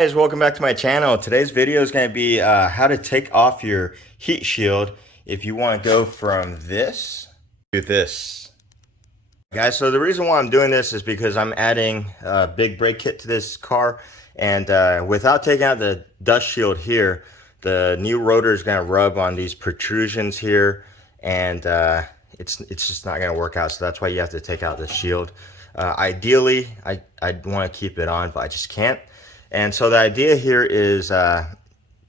Guys, welcome back to my channel. Today's video is going to be how to take off your heat shield if you want to go from this to this. Guys, so the reason why I'm doing this is because I'm adding a big brake kit to this car, and without taking out the dust shield here, the new rotor is going to rub on these protrusions here, and it's just not going to work out. So that's why you have to take out the shield. Ideally, I'd want to keep it on, but I just can't. And so the idea here is,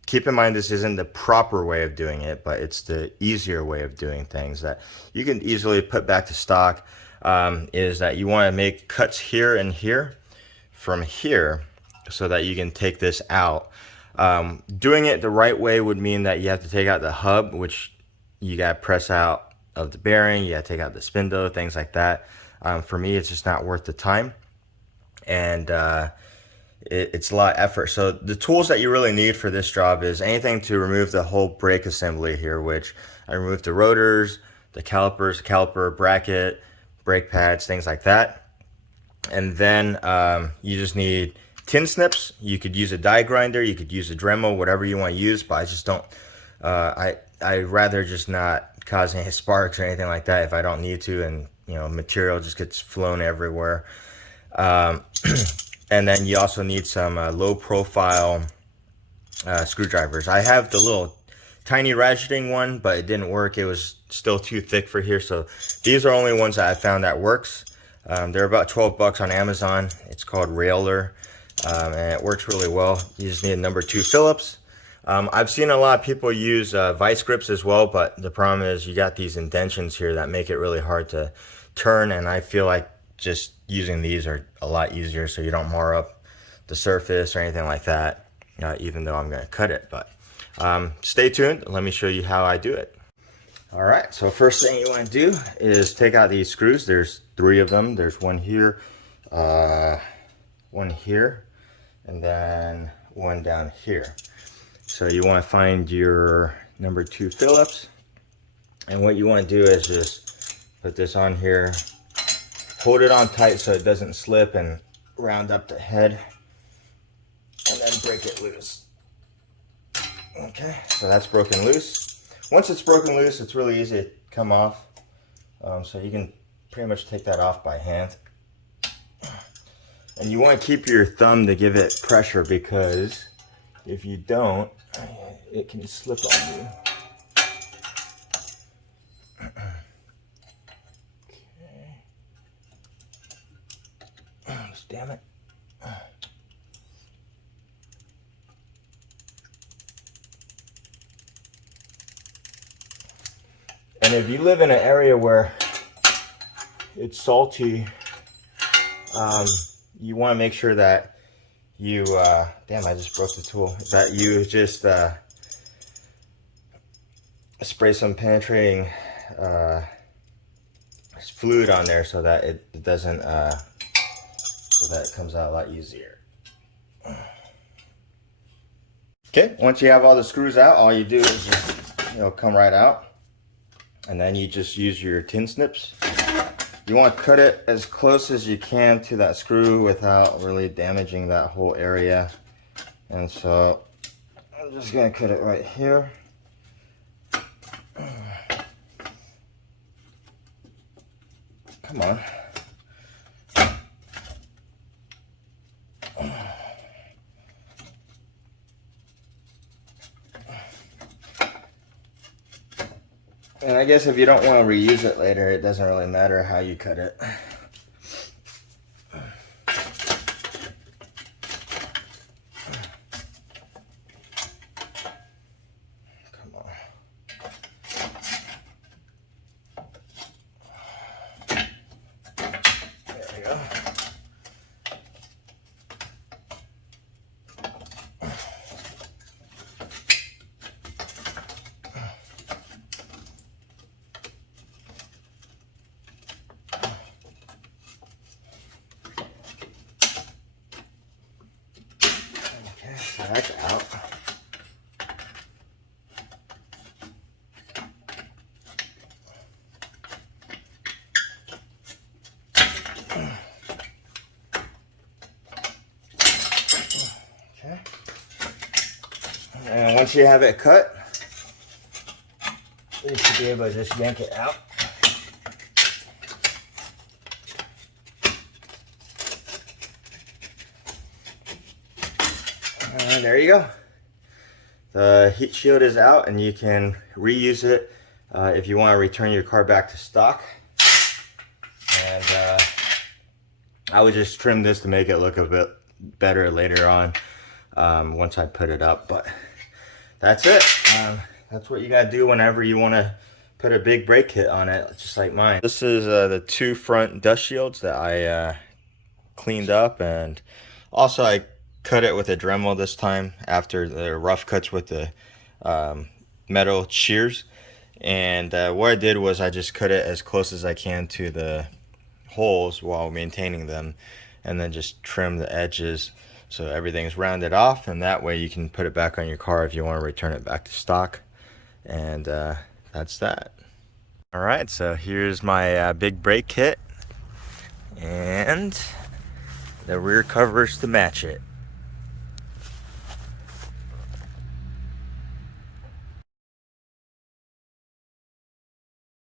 keep in mind this isn't the proper way of doing it, but it's the easier way of doing things that you can easily put back to stock. Is that you want to make cuts here and here from here so that you can take this out. Doing it the right way would mean that you have to take out the hub, which you got to press out of the bearing, you got to take out the spindle, things like that. For me, it's just not worth the time. And it's a lot of effort. So the tools that you really need for this job is anything to remove the whole brake assembly here, which I removed the rotors, the calipers, caliper, bracket, brake pads, things like that. And then you just need tin snips. You could use a die grinder, you could use a Dremel, whatever you want to use, but I just don't, I'd rather just not cause any sparks or anything like that if I don't need to, and material just gets flown everywhere. And then you also need some low profile screwdrivers. I have the little tiny ratcheting one, but it didn't work. It was still too thick for here. So these are only ones that I found that works. They're about 12 bucks on Amazon. It's called Railer, and it works really well. You just need a number 2 Phillips. I've seen a lot of people use vice grips as well, but the problem is you got these indentions here that make it really hard to turn, and I feel like just using these are a lot easier, so you don't mar up the surface or anything like that, even though I'm going to cut it. But stay tuned, let me show you how I do it. All right, so first thing you want to do is take out these screws. There's 3 of them. There's one here, one here, and then one down here. So you want to find your number 2 Phillips, and what you want to do is just put this on here, hold it on tight so it doesn't slip, and round up the head, and then break it loose. Okay, so that's broken loose. Once it's broken loose, it's really easy to come off. So you can pretty much take that off by hand. And you want to keep your thumb to give it pressure, because if you don't, it can slip on you. Damn it. And if you live in an area where it's salty, you want to make sure that you, damn, I just broke the tool, that you just spray some penetrating fluid on there so that it doesn't, so that it comes out a lot easier. Okay, once you have all the screws out, all you do is just, come right out. And then you just use your tin snips. You want to cut it as close as you can to that screw without really damaging that whole area. And so I'm just going to cut it right here. Come on. And I guess if you don't want to reuse it later, it doesn't really matter how you cut it. Come on. There we go. So that's out. Okay. And once you have it cut, you should be able to just yank it out. And there you go. The heat shield is out, and you can reuse it if you want to return your car back to stock. And I would just trim this to make it look a bit better later on once I put it up. But that's it. That's what you gotta do whenever you want to put a big brake kit on it, just like mine. This is the two front dust shields that I cleaned up, and also I cut it with a Dremel this time after the rough cuts with the metal shears. And what I did was I just cut it as close as I can to the holes while maintaining them, and then just trim the edges so everything's rounded off, and that way you can put it back on your car if you want to return it back to stock. And that's that. All right, so here's my big brake kit and the rear covers to match it.